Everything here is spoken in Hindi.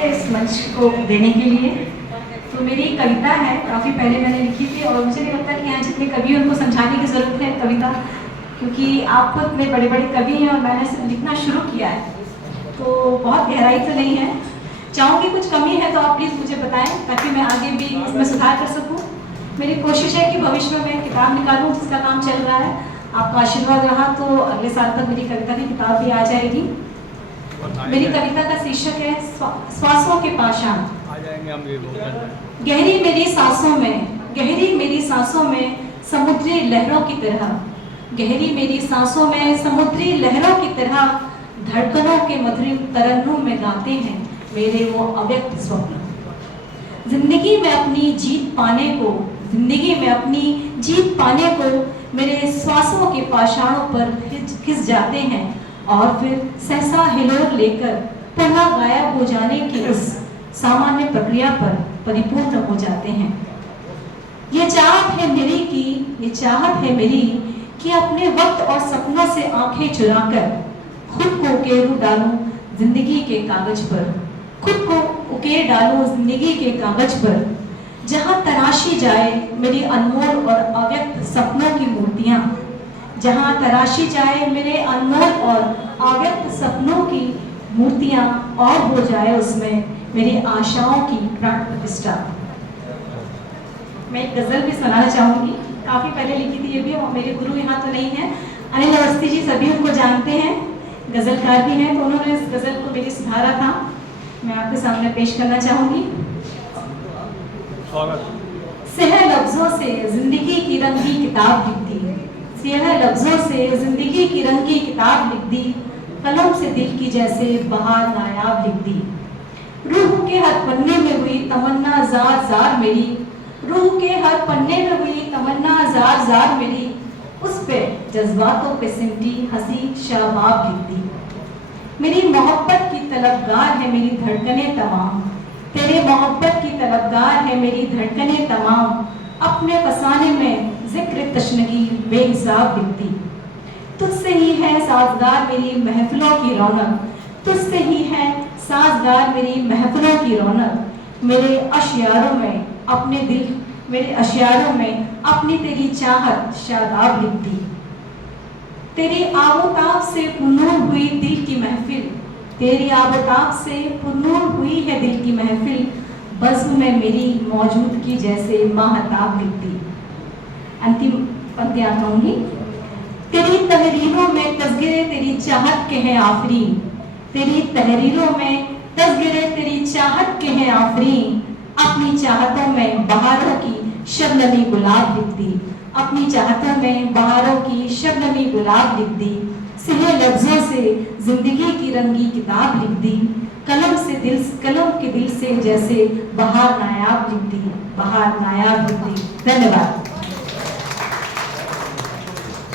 इस मंच को देने के लिए। तो मेरी कविता है, काफ़ी पहले मैंने लिखी थी और मुझे नहीं लगता कि यहाँ जितने कवि हैं उनको समझाने की ज़रूरत है कविता, क्योंकि आप खुद इतने बड़े बड़े कवि हैं और मैंने सिर्फ लिखना शुरू किया है, तो बहुत गहराई तो नहीं है। चाहूँगी कुछ कमी है तो आप प्लीज़ मुझे बताएं ताकि मैं आगे भी इसमें सुधार कर सकूँ। मेरी कोशिश है कि भविष्य में मैं किताब निकालूँ, जिसका काम चल रहा है। आपका आशीर्वाद रहा तो अगले साल तक मेरी कविता की किताब भी आ जाएगी। मेरी कविता का शीर्षक है श्वासों के पाषाण। गहरी मेरी सांसों में, गहरी मेरी सांसों में समुद्री लहरों की तरह, गहरी मेरी सांसों में समुद्री लहरों की तरह धड़कनों के मधुर तरन्नुम में गाते हैं मेरे वो अव्यक्त स्वप्न। जिंदगी में अपनी जीत पाने को, जिंदगी में अपनी जीत पाने को मेरे श्वासों के पाषाणों पर खिस जाते हैं और फिर सहसा हिलोर लेकर पुनः गायब हो जाने की उस सामान्य प्रक्रिया पर परिपूर्ण हो जाते हैं। ये चाहत है मेरी की, ये चाहत है मेरी कि अपने वक्त और सपनों से आंखें चुराकर खुद को उकेर डालूं जिंदगी के कागज पर, खुद को उकेर डालूं जिंदगी के कागज पर, जहां तराशी जाए मेरी अनमोल और अव्यक्त सपनों की मूर्तियां, जहां तराशी जाए मेरे अनमोल और अव्यक्त सपनों की मूर्तियां और हो जाए उसमें मेरी आशाओं की प्राण प्रतिष्ठा। मैं एक गजल भी सुनाना चाहूंगी, काफी पहले लिखी थी ये भी, और मेरे गुरु यहाँ तो नहीं है, अनिल अवस्थी जी सभी उनको जानते हैं, गजलकार भी हैं, तो उन्होंने इस गजल को मेरी सुधारा था, मैं आपके सामने पेश करना चाहूंगी। सेह लफ्जों से जिंदगी की रंगी किताब लिख दी, सेह लफ्जों से जिंदगी की रंगी किताब लिख दी, कलम से दिल की जैसे बहार नायाब लिख दी। रूह के हर पन्ने में हुई तमन्ना जार जार मेरी, रूह के हर पन्ने में हुई तमन्ना जार जार मेरी, उस पे जज्बातों पे सिमटी हंसी शाबाब लिख दी। मेरी मोहब्बत की तलबगार है मेरी धड़कने तमाम, तेरे मोहब्बत की तलबगार है मेरी धड़कने तमाम, अपने फसाने में जिक्र तशनगी बेहिसाब लिख दी। तुझसे ही है साजगार मेरी महफिलों की रौनक, तुझसे ही है साजगार मेरी महफिलों की रौनक, मेरे अशियारों में अपने दिल, मेरे अशियारों में अपनी तेरी चाहत शादाब लिख दी। तेरी आबोताब से पुनूर हुई दिल की महफिल, तेरी आबोताब से पुनूर हुई है दिल की महफिल, बज़्म में मेरी मौजूदगी जैसे माहताब लिख दी। अंतिम पंक्तियां कहूंगी। तेरी तहरीरों में तस्गिरे तेरी चाहत के हैं आफरीन, तेरी तहरीरों में तस्गिरे तेरी चाहत के हैं आफरीन, अपनी चाहतों में बहारों की शबनमी गुलाब लिख दी, अपनी चाहतों में बहारों की शबनमी गुलाब लिख दी। सेह लफ्जों से जिंदगी की रंगी किताब लिख दी, कलम से दिल, कलम के दिल से जैसे बहार नायाब लिख दी, बहार नायाब लिख दी। धन्यवाद।